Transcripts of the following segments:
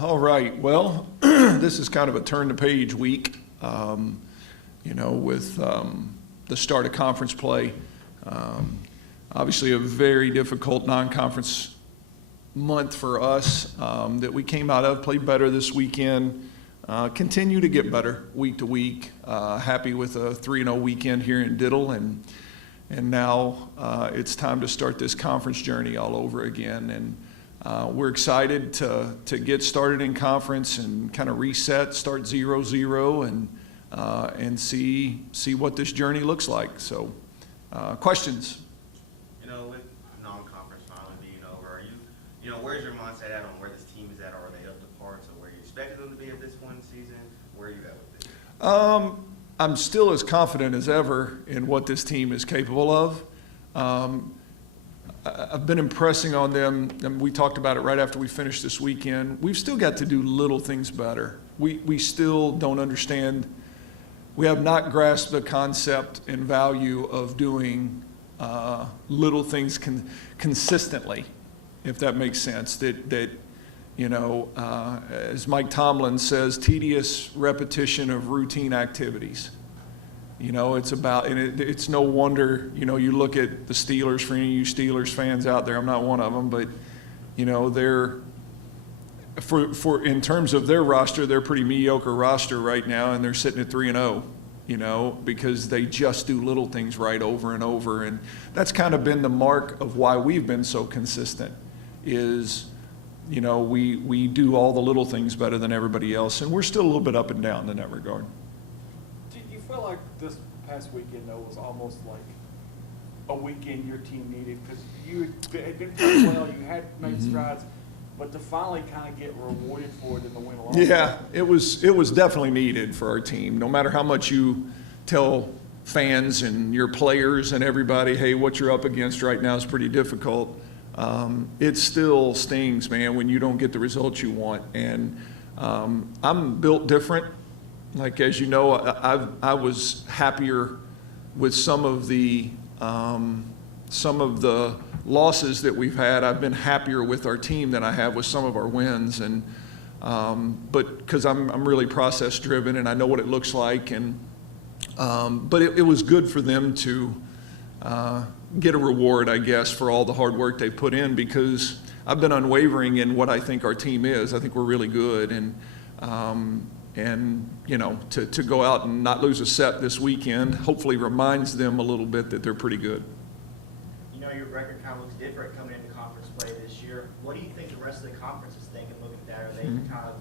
All right, well, this is kind of a turn the page week, with the start of conference play. Obviously a very difficult non-conference month for us that we came out of, played better this weekend, continue to get better week to week. Happy with a 3-0 weekend here in Diddle, and now it's time to start this conference journey all over again. And we're excited to get started in conference and kind of reset, start 0-0, and see what this journey looks like. So, questions? With non-conference finally being over, where's your mindset at on where this team is at? Are they up to par to where you expected them to be at this point in the season? Where are you at with it? I'm still as confident as ever in what this team is capable of. I've been impressing on them, and we talked about it right after we finished this weekend. We've still got to do little things better. We still don't understand. We have not grasped the concept and value of doing little things consistently, if that makes sense. As Mike Tomlin says, tedious repetition of routine activities. It's about, and it's no wonder, you look at the Steelers, for any of you Steelers fans out there, I'm not one of them, but, they're, in terms of their roster, they're a pretty mediocre roster right now, and they're sitting at 3-0, because they just do little things right over and over. And that's kind of been the mark of why we've been so consistent is, we do all the little things better than everybody else, and we're still a little bit up and down in that regard. I feel like this past weekend, though, was almost like a weekend your team needed because you had been playing well, you had made strides, but to finally kind of get rewarded for it in the win along. Yeah, it was definitely needed for our team. No matter how much you tell fans and your players and everybody, hey, what you're up against right now is pretty difficult, it still stings, man, when you don't get the results you want. And I'm built different. Like, as you know, I was happier with some of the losses that we've had. I've been happier with our team than I have with some of our wins, and but because I'm really process driven and I know what it looks like, and but it was good for them to get a reward, I guess, for all the hard work they put in, because I've been unwavering in what I think our team is. I think we're really good, and to go out and not lose a set this weekend hopefully reminds them a little bit that they're pretty good. Your record kind of looks different coming into conference play this year. What do you think the rest of the conference is thinking looking at that? Are they kind of,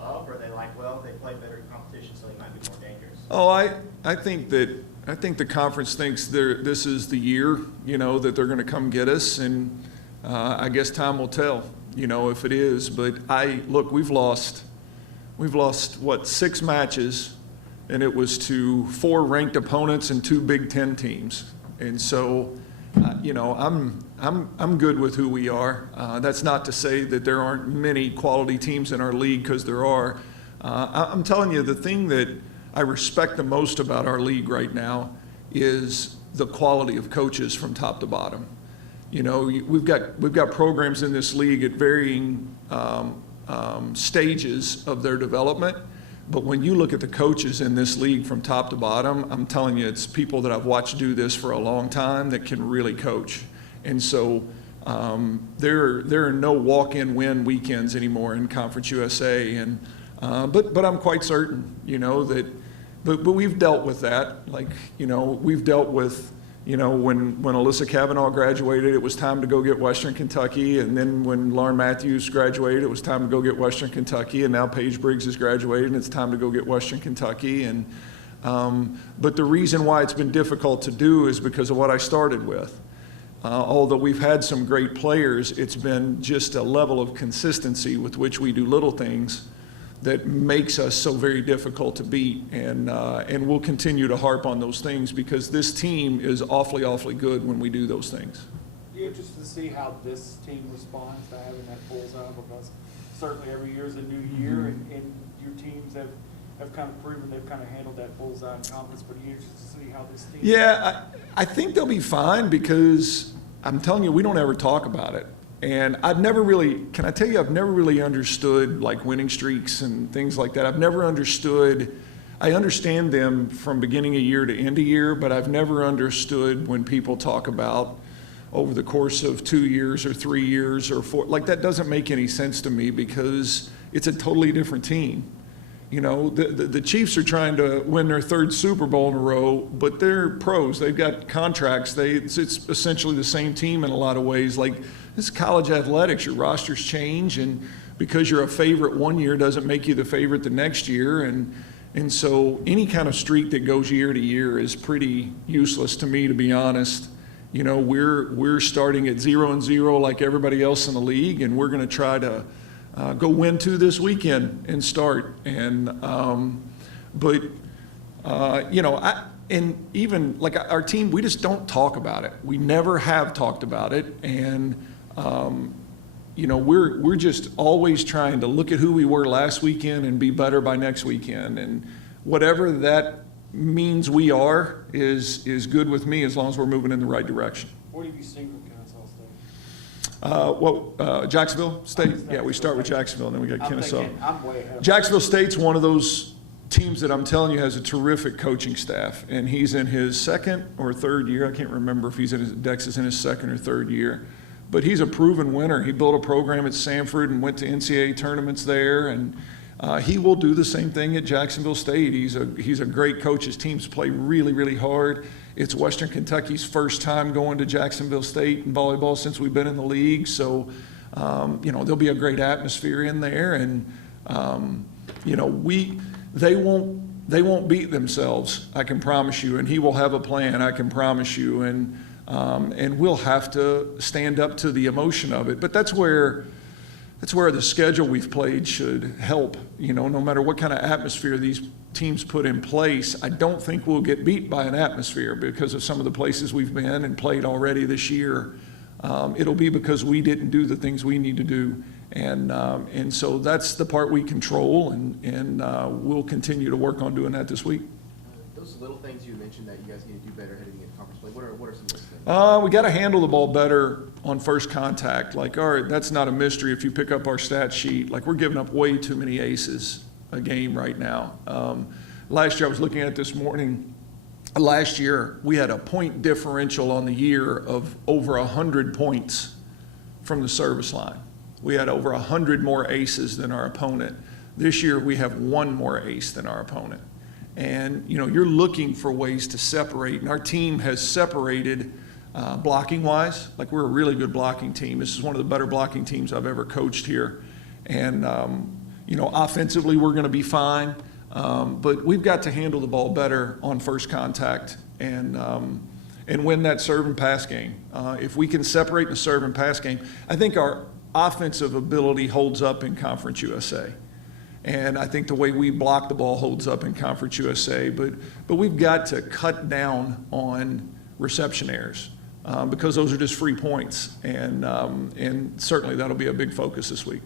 up, or are they like, well, they play better competition, so they might be more dangerous? Oh, I think the conference thinks this is the year, that they're going to come get us, and I guess time will tell, if it is. But look, we've lost what, 6 matches, and it was to 4 ranked opponents and 2 Big Ten teams. And so, I'm good with who we are. That's not to say that there aren't many quality teams in our league, because there are. I'm telling you, the thing that I respect the most about our league right now is the quality of coaches from top to bottom. We've got programs in this league at varying stages of their development, but when you look at the coaches in this league from top to bottom, I'm telling you, it's people that I've watched do this for a long time that can really coach. And so there are no walk-in win weekends anymore in Conference USA, and but I'm quite certain, that but we've dealt with that. Like, we've dealt with, when Alyssa Kavanaugh graduated, it was time to go get Western Kentucky. And then when Lauren Matthews graduated, it was time to go get Western Kentucky. And now Paige Briggs has graduated, and it's time to go get Western Kentucky. And but the reason why it's been difficult to do is because of what I started with. Although we've had some great players, it's been just a level of consistency with which we do little things that makes us so very difficult to beat, and we'll continue to harp on those things because this team is awfully good when we do those things. You're interested to see how this team responds to having that bullseye, because certainly every year is a new year, and your teams have kind of proven they've kind of handled that bullseye in conference. But you're interested to see how this team. Yeah, I think they'll be fine, because I'm telling you, we don't ever talk about it. And I've never really, can I tell you, I've never really understood like winning streaks and things like that. I've never understood, I understand them from beginning of year to end of year, but I've never understood when people talk about over the course of 2 years or 3 years or 4, like that doesn't make any sense to me because it's a totally different team. You know, the Chiefs are trying to win their 3rd Super Bowl in a row, but they're pros. They've got contracts. It's essentially the same team in a lot of ways. Like, this is college athletics. Your rosters change, and because you're a favorite one year doesn't make you the favorite the next year. And so any kind of streak that goes year to year is pretty useless to me, to be honest. You know, we're starting at 0-0 like everybody else in the league, and we're going to try to go win 2 this weekend and start. And you know, and even like our team, we just don't talk about it. We never have talked about it, and you know, we're just always trying to look at who we were last weekend and be better by next weekend. And whatever that means we are is good with me as long as we're moving in the right direction. What have you seen from Kennesaw State? Jacksonville State? Yeah, we start with Jacksonville, and then we got Kennesaw. I'm way ahead of Jacksonville State's one of those teams that I'm telling you has a terrific coaching staff, and he's in his 2nd or 3rd year. I can't remember if Dex is in his 2nd or 3rd year, but he's a proven winner. He built a program at Samford and went to NCAA tournaments there, and he will do the same thing at Jacksonville State. He's a great coach. His teams play really, really hard. It's Western Kentucky's first time going to Jacksonville State in volleyball since we've been in the league. So, you know, there'll be a great atmosphere in there, and you know, they won't beat themselves, I can promise you. And he will have a plan, I can promise you. And we'll have to stand up to the emotion of it. But that's where the schedule we've played should help. You know, no matter what kind of atmosphere these teams put in place, I don't think we'll get beat by an atmosphere because of some of the places we've been and played already this year. It'll be because we didn't do the things we need to do. And so that's the part we control, and we'll continue to work on doing that this week. Those little things you mentioned that you guys need to do better heading into conference play, what are some of those things? We got to handle the ball better on first contact. Like, all right, that's not a mystery if you pick up our stat sheet. Like, we're giving up way too many aces a game right now. Last year, I was looking at this morning. Last year, we had a point differential on the year of over 100 points from the service line. We had over 100 more aces than our opponent. This year, we have 1 more ace than our opponent. And, you know, you're looking for ways to separate. And our team has separated blocking-wise. Like, we're a really good blocking team. This is one of the better blocking teams I've ever coached here. And, you know, offensively, we're going to be fine. But we've got to handle the ball better on first contact and win that serve and pass game. If we can separate the serve and pass game, I think our offensive ability holds up in Conference USA. And I think the way we block the ball holds up in Conference USA. But we've got to cut down on reception errors because those are just free points. And certainly that'll be a big focus this week.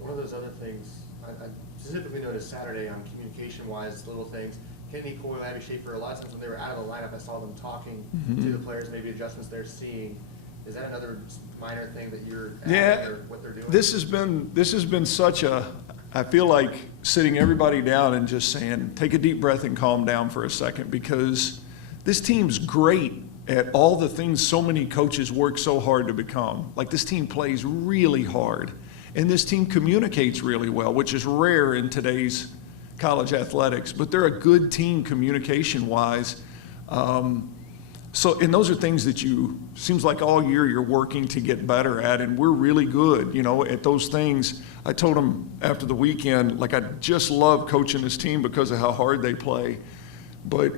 One of those other things, I specifically noticed Saturday on communication-wise, little things. Kenny Coyle, Abby Schaefer, a lot of times when they were out of the lineup, I saw them talking to the players, maybe adjustments they're seeing. Is that another minor thing that you're adding or what they're doing? This has been such a, I feel like sitting everybody down and just saying, take a deep breath and calm down for a second, because this team's great at all the things so many coaches work so hard to become. Like, this team plays really hard, and this team communicates really well, which is rare in today's college athletics, but they're a good team communication-wise. And those are things that seems like all year you're working to get better at, and we're really good, you know, at those things. I told them after the weekend, like, I just love coaching this team because of how hard they play, but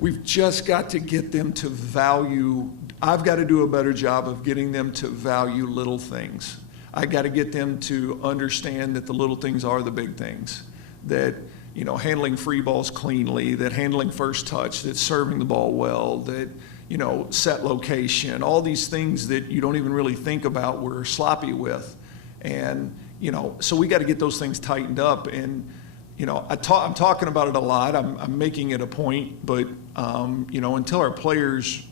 we've just got to get them to value. I've got to do a better job of getting them to value little things. I got to get them to understand that the little things are the big things, that, you know, handling free balls cleanly, that handling first touch, that serving the ball well, that, you know, set location, all these things that you don't even really think about we're sloppy with. And, you know, so we got to get those things tightened up. And, you know, I'm talking about it a lot. I'm making it a point, but, you know, until our players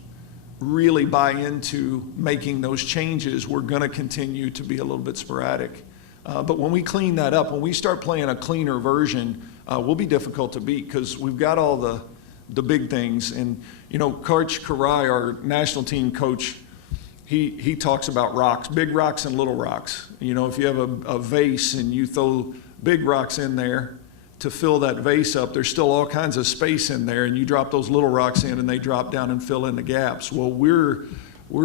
really buy into making those changes, we're going to continue to be a little bit sporadic. But when we clean that up, when we start playing a cleaner version, we'll be difficult to beat because we've got all the big things. And, you know, Coach Karai, our national team coach, he talks about rocks, big rocks and little rocks. You know, if you have a vase and you throw big rocks in there to fill that vase up, there's still all kinds of space in there, and you drop those little rocks in and they drop down and fill in the gaps. Well, we're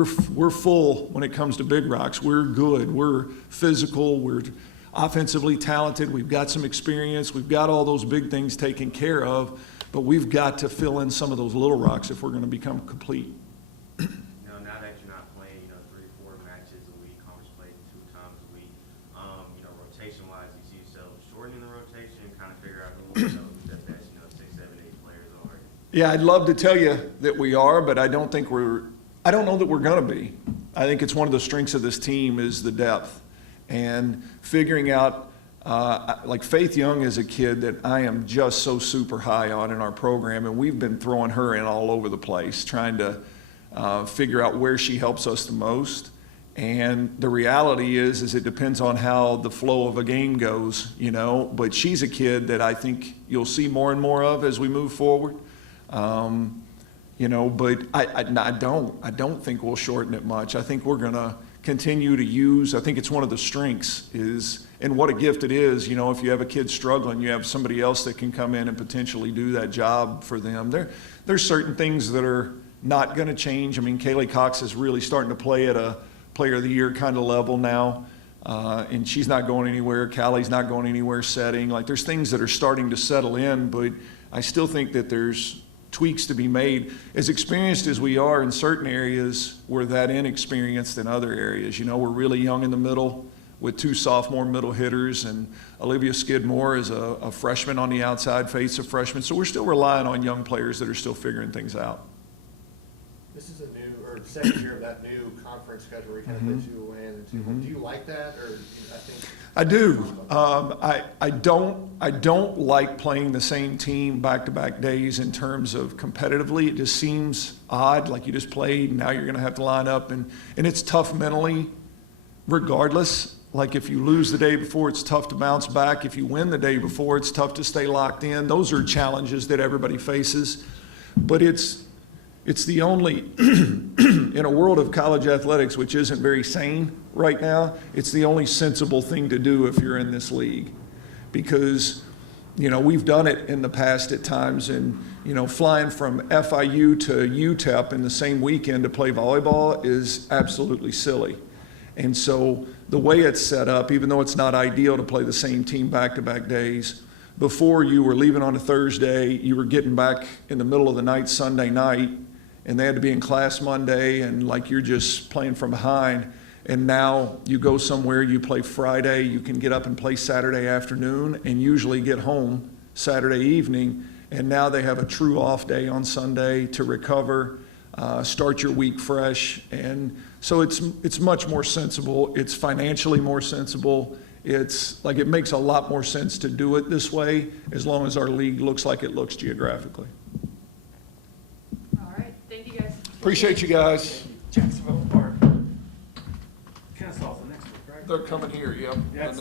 full when it comes to big rocks. We're good. We're physical. We're offensively talented. We've got some experience. We've got all those big things taken care of, but we've got to fill in some of those little rocks if we're going to become complete. Now that you're not playing, 3-4 matches a week, conference play 2 times a week, rotation-wise, you see yourself shortening the rotation, kind of figure out who the best, 6, 7, 8 players are. Yeah, I'd love to tell you that we are, but I don't know that we're going to be. I think it's one of the strengths of this team is the depth and figuring out, like Faith Young is a kid that I am just so super high on in our program, and we've been throwing her in all over the place, trying to figure out where she helps us the most. And the reality is it depends on how the flow of a game goes, but she's a kid that I think you'll see more and more of as we move forward. But I don't think we'll shorten it much. I think we're going to continue to use, I think it's one of the strengths is, and what a gift it is, if you have a kid struggling, you have somebody else that can come in and potentially do that job for them. There's certain things that are not going to change. I mean, Kaylee Cox is really starting to play at a player of the year kind of level now, and she's not going anywhere. Callie's not going anywhere setting. Like, there's things that are starting to settle in, but I still think that there's tweaks to be made. As experienced as we are in certain areas, we're that inexperienced in other areas. We're really young in the middle with 2 sophomore middle hitters, and Olivia Skidmore is a freshman on the outside, Faith's a freshman. So we're still relying on young players that are still figuring things out. This is a new, or second year of that new conference schedule where you kind of play 2 away and 2 home. Do you like that, or I think? I do. I don't like playing the same team back-to-back days in terms of competitively. It just seems odd, like you just played and now you're going to have to line up, and it's tough mentally regardless. Like, if you lose the day before, it's tough to bounce back. If you win the day before, it's tough to stay locked in. Those are challenges that everybody faces, but it's the only, in a world of college athletics, which isn't very sane right now, it's the only sensible thing to do if you're in this league. Because, we've done it in the past at times, and, flying from FIU to UTEP in the same weekend to play volleyball is absolutely silly. And so the way it's set up, even though it's not ideal to play the same team back-to-back days, before you were leaving on a Thursday, you were getting back in the middle of the night, Sunday night, and they had to be in class Monday, and like you're just playing from behind. And now you go somewhere, you play Friday, you can get up and play Saturday afternoon and usually get home Saturday evening. And now they have a true off day on Sunday to recover, start your week fresh. And so it's much more sensible. It's financially more sensible. It's like, it makes a lot more sense to do it this way as long as our league looks like it looks geographically. Appreciate you guys. Jacksonville or Kennesaw's the next week, right? They're coming here, yep. Yeah,